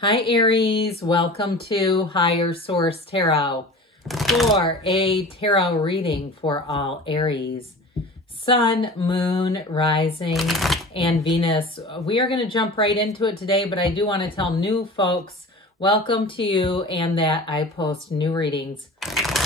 Hi Aries, welcome to Higher Source Tarot for a tarot reading for all Aries. Sun, Moon, Rising, and Venus. We are going to jump right into it today, but I do want to tell new folks, welcome to you, and that I post new readings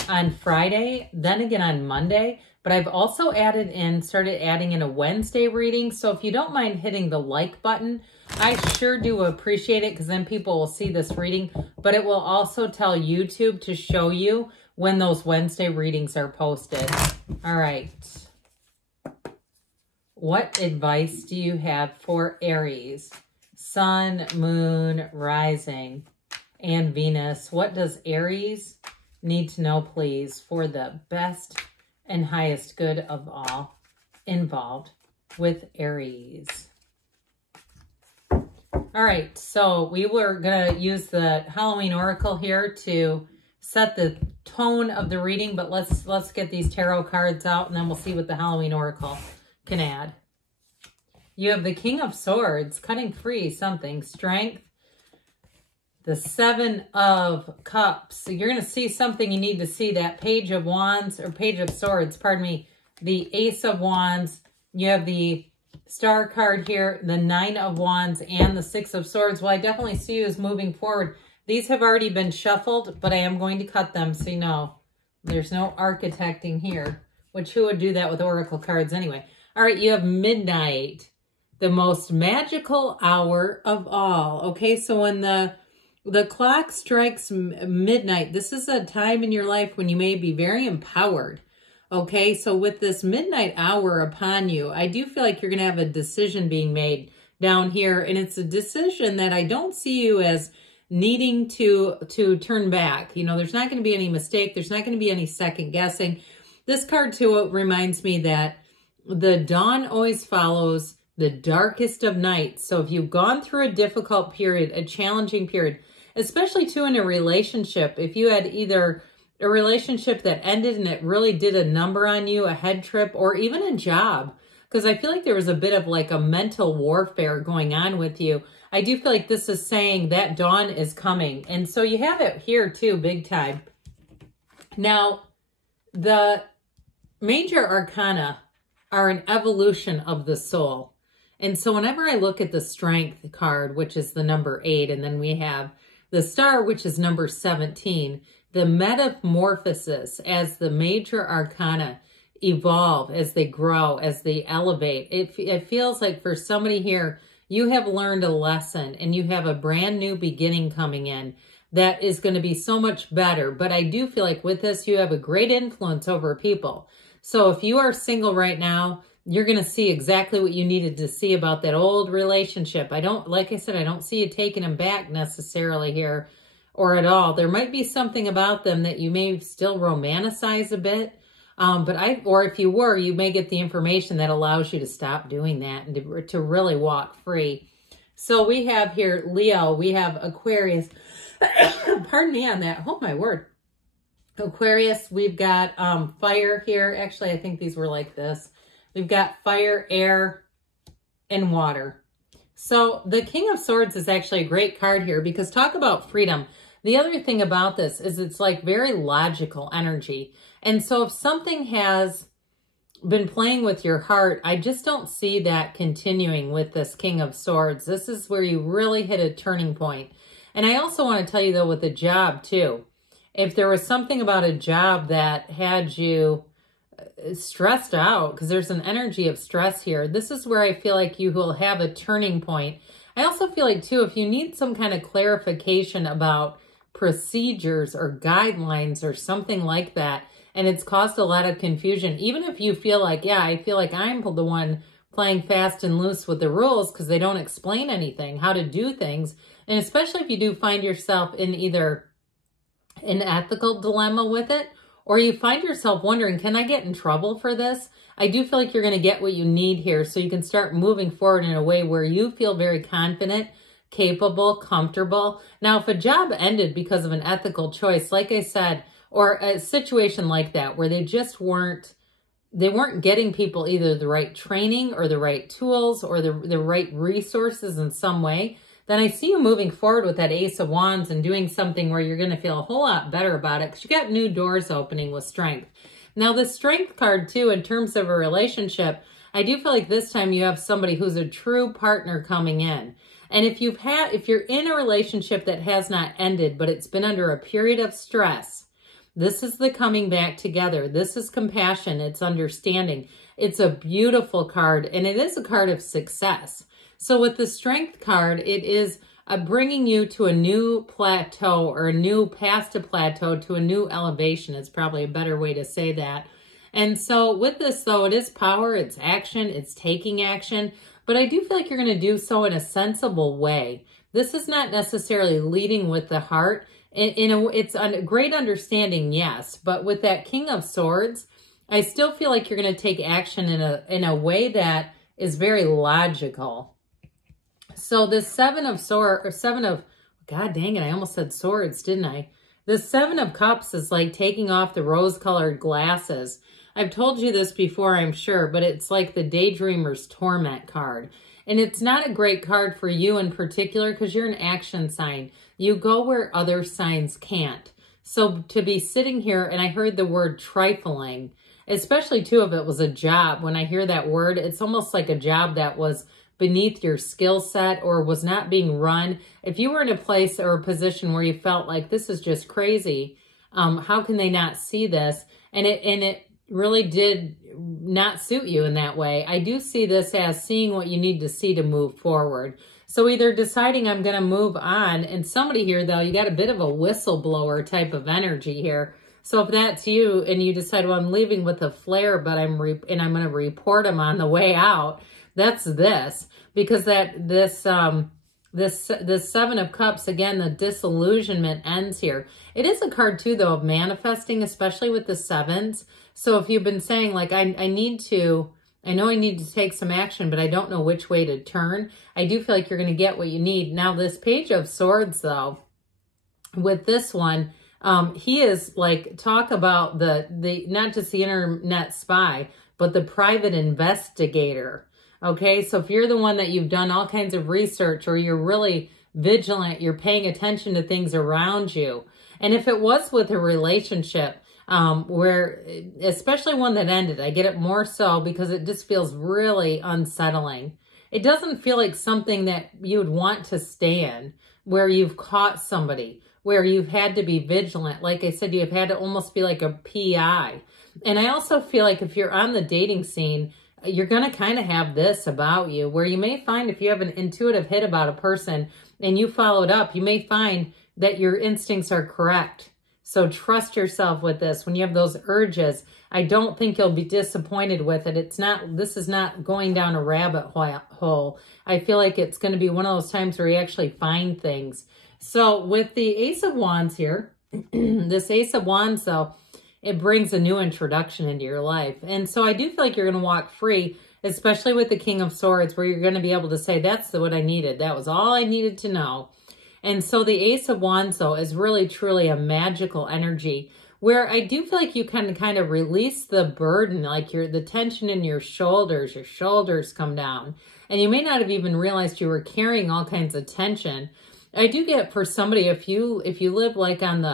on Friday, then again on Monday. But I've also started adding in a Wednesday reading. So if you don't mind hitting the like button, I sure do appreciate it because then people will see this reading. But it will also tell YouTube to show you when those Wednesday readings are posted. All right. What advice do you have for Aries? Sun, Moon, Rising, and Venus. What does Aries need to know, please, for the best and highest good of all involved with Aries? All right, so we were going to use the Halloween Oracle here to set the tone of the reading, but let's get these tarot cards out and then we'll see what the Halloween Oracle can add. You have the King of Swords, cutting free something, strength, the Seven of Cups. So you're going to see something you need to see, that Page of Wands, or Page of Swords, pardon me, the Ace of Wands. You have the Star card here, the Nine of Wands, and the Six of Swords. Well, I definitely see you as moving forward. These have already been shuffled, but I am going to cut them, so you know there's no architecting here, which who would do that with Oracle cards anyway? All right, you have Midnight, the most magical hour of all. Okay, so when the clock strikes midnight, this is a time in your life when you may be very empowered. Okay, so with this midnight hour upon you, I do feel like you're going to have a decision being made down here. And it's a decision that I don't see you as needing to turn back. You know, there's not going to be any mistake. There's not going to be any second guessing. This card too reminds me that the dawn always follows the darkest of nights. So if you've gone through a difficult period, a challenging period, especially too in a relationship, if you had either a relationship that ended and it really did a number on you, a head trip, or even a job, because I feel like there was a bit of like a mental warfare going on with you. I do feel like this is saying that dawn is coming. And so you have it here too, big time. Now, the major arcana are an evolution of the soul. And so whenever I look at the Strength card, which is the number 8, and then we have the Star, which is number 17, the metamorphosis as the major arcana evolve, as they grow, as they elevate. It feels like for somebody here, you have learned a lesson and you have a brand new beginning coming in that is going to be so much better. But I do feel like with this, you have a great influence over people. So if you are single right now, you're going to see exactly what you needed to see about that old relationship. Like I said, I don't see you taking them back necessarily here or at all. There might be something about them that you may still romanticize a bit. Or if you were, you may get the information that allows you to stop doing that and to really walk free. So we have here Leo, we have Aquarius. Pardon me on that. Oh my word. Aquarius, we've got fire here. Actually, I think these were like this. We've got fire, air, and water. So the King of Swords is actually a great card here because talk about freedom. The other thing about this is it's like very logical energy. And so if something has been playing with your heart, I just don't see that continuing with this King of Swords. This is where you really hit a turning point. And I also want to tell you though with a job too, if there was something about a job that had you stressed out, because there's an energy of stress here, this is where I feel like you will have a turning point. I also feel like too, if you need some kind of clarification about procedures or guidelines or something like that, and it's caused a lot of confusion, even if you feel like, yeah, I feel like I'm the one playing fast and loose with the rules because they don't explain anything, how to do things. And especially if you do find yourself in either an ethical dilemma with it, or you find yourself wondering, can I get in trouble for this? I do feel like you're going to get what you need here so you can start moving forward in a way where you feel very confident, capable, comfortable. Now, if a job ended because of an ethical choice, like I said, or a situation like that where they just weren't getting people either the right training or the right tools or the right resources in some way, then I see you moving forward with that Ace of Wands and doing something where you're going to feel a whole lot better about it because you got new doors opening with Strength. Now, the Strength card, too, in terms of a relationship, I do feel like this time you have somebody who's a true partner coming in. And if you're in a relationship that has not ended, but it's been under a period of stress, this is the coming back together. This is compassion. It's understanding. It's a beautiful card, and it is a card of success. So with the Strength card, it is bringing you to a new plateau, or a new past a plateau to a new elevation is probably a better way to say that. And so with this, though, it is power, it's action, it's taking action, but I do feel like you're going to do so in a sensible way. This is not necessarily leading with the heart. It's a great understanding, yes, but with that King of Swords, I still feel like you're going to take action in a way that is very logical. So this Seven of God dang it, I almost said swords, didn't I? The Seven of Cups is like taking off the rose-colored glasses. I've told you this before, I'm sure, but it's like the Daydreamer's Torment card. And it's not a great card for you in particular because you're an action sign. You go where other signs can't. So to be sitting here, and I heard the word trifling, especially too if it was a job. When I hear that word, it's almost like a job that was beneath your skill set or was not being run. If you were in a place or a position where you felt like this is just crazy, how can they not see this? And it really did not suit you in that way. I do see this as seeing what you need to see to move forward. So either deciding I'm going to move on, and somebody here, though, you got a bit of a whistleblower type of energy here. So if that's you and you decide, well, I'm leaving with a flare, but I'm going to report them on the way out, that's this. Because this Seven of Cups, again, the disillusionment ends here. It is a card, too, though, of manifesting, especially with the sevens. So if you've been saying, like, I know I need to take some action, but I don't know which way to turn, I do feel like you're going to get what you need. Now, this Page of Swords, though, with this one, he is, like, talk about the not just the internet spy, but the private investigator. Okay, so if you're the one that you've done all kinds of research, or you're really vigilant, you're paying attention to things around you. And if it was with a relationship, where, especially one that ended, I get it more so because it just feels really unsettling. It doesn't feel like something that you would want to stay in, where you've caught somebody, where you've had to be vigilant. Like I said, you've had to almost be like a PI. And I also feel like if you're on the dating scene, you're going to kind of have this about you, where you may find if you have an intuitive hit about a person and you followed up, you may find that your instincts are correct. So trust yourself with this. When you have those urges, I don't think you'll be disappointed with it. This is not going down a rabbit hole. I feel like it's going to be one of those times where you actually find things. So with the Ace of Wands here, this Ace of Wands, though, it brings a new introduction into your life. And so I do feel like you're going to walk free, especially with the King of Swords, where you're going to be able to say, that's what I needed. That was all I needed to know. And so the Ace of Wands, though, is really, truly a magical energy where I do feel like you can kind of release the burden, like the tension in your shoulders come down. And you may not have even realized you were carrying all kinds of tension. I do get for somebody, if you live like on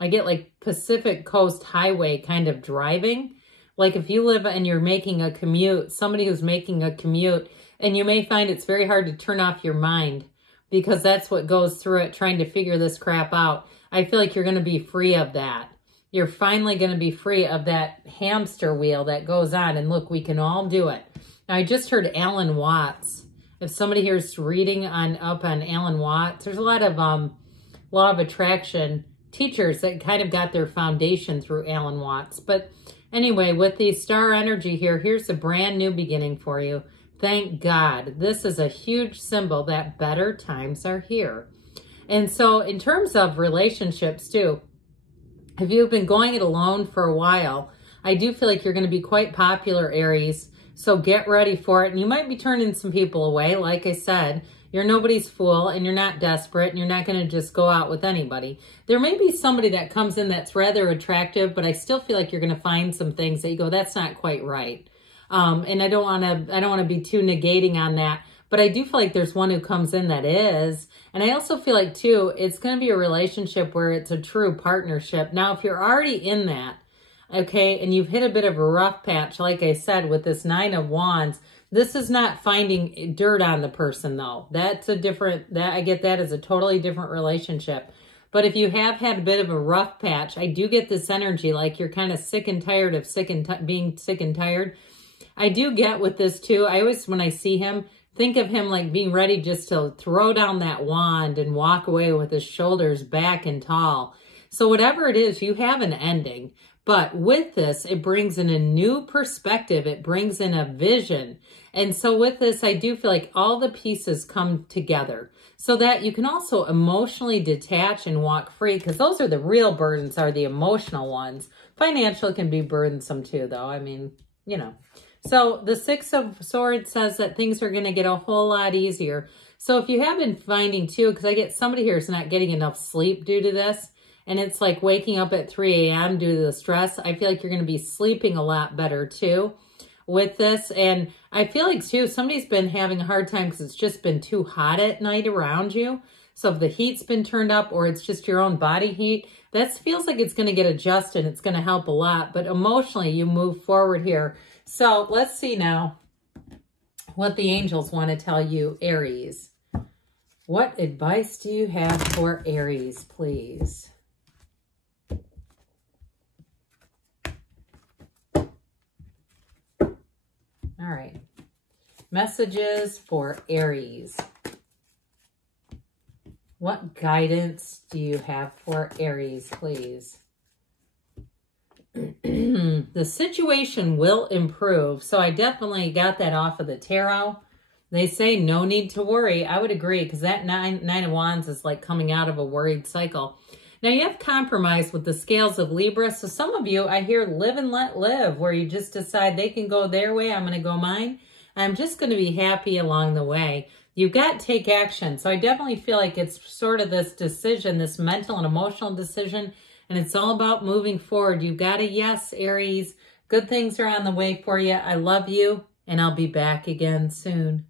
I get like Pacific Coast Highway kind of driving. Like if you live and you're making a commute, somebody who's making a commute, and you may find it's very hard to turn off your mind because that's what goes through it, trying to figure this crap out. I feel like you're going to be free of that. You're finally going to be free of that hamster wheel that goes on. And look, we can all do it. Now, I just heard Alan Watts. If somebody here is reading up on Alan Watts, there's a lot of law of attraction teachers that kind of got their foundation through Alan Watts. But anyway, with the star energy here, here's a brand new beginning for you. Thank God. This is a huge symbol that better times are here. And so in terms of relationships too, if you've been going it alone for a while, I do feel like you're going to be quite popular, Aries. So get ready for it. And you might be turning some people away. Like I said, you're nobody's fool and you're not desperate and you're not going to just go out with anybody. There may be somebody that comes in that's rather attractive, but I still feel like you're going to find some things that you go, that's not quite right. And I don't want to be too negating on that. but I do feel like there's one who comes in that is. And I also feel like, too, it's going to be a relationship where it's a true partnership. Now, if you're already in that, okay, and you've hit a bit of a rough patch, like I said, with this 9 of Wands, this is not finding dirt on the person, though. That's a different, I get that as a totally different relationship. But if you have had a bit of a rough patch, I do get this energy like you're kind of sick and tired of being sick and tired. I do get with this, too. I always, when I see him, think of him like being ready just to throw down that wand and walk away with his shoulders back and tall. So whatever it is, you have an ending. But with this, it brings in a new perspective. It brings in a vision. And so with this, I do feel like all the pieces come together so that you can also emotionally detach and walk free, because those are the real burdens, are the emotional ones. Financial can be burdensome too, though. I mean, you know. So the 6 of Swords says that things are going to get a whole lot easier. So if you have been finding too, because I get somebody here is not getting enough sleep due to this, and it's like waking up at 3 a.m. due to the stress, I feel like you're going to be sleeping a lot better too with this. And I feel like too, somebody's been having a hard time because it's just been too hot at night around you. So if the heat's been turned up or it's just your own body heat, that feels like it's going to get adjusted. It's going to help a lot. But emotionally, you move forward here. So let's see now what the angels want to tell you, Aries. What advice do you have for Aries, please? All right. Messages for Aries. What guidance do you have for Aries, please? The situation will improve. So I definitely got that off of the tarot. They say no need to worry. I would agree, because that nine of Wands is like coming out of a worried cycle. Now you have compromise with the scales of Libra. So some of you, I hear live and let live, where you just decide they can go their way, I'm going to go mine. I'm just going to be happy along the way. You've got to take action. So I definitely feel like it's sort of this decision, this mental and emotional decision, and it's all about moving forward. You've got a yes, Aries. Good things are on the way for you. I love you, and I'll be back again soon.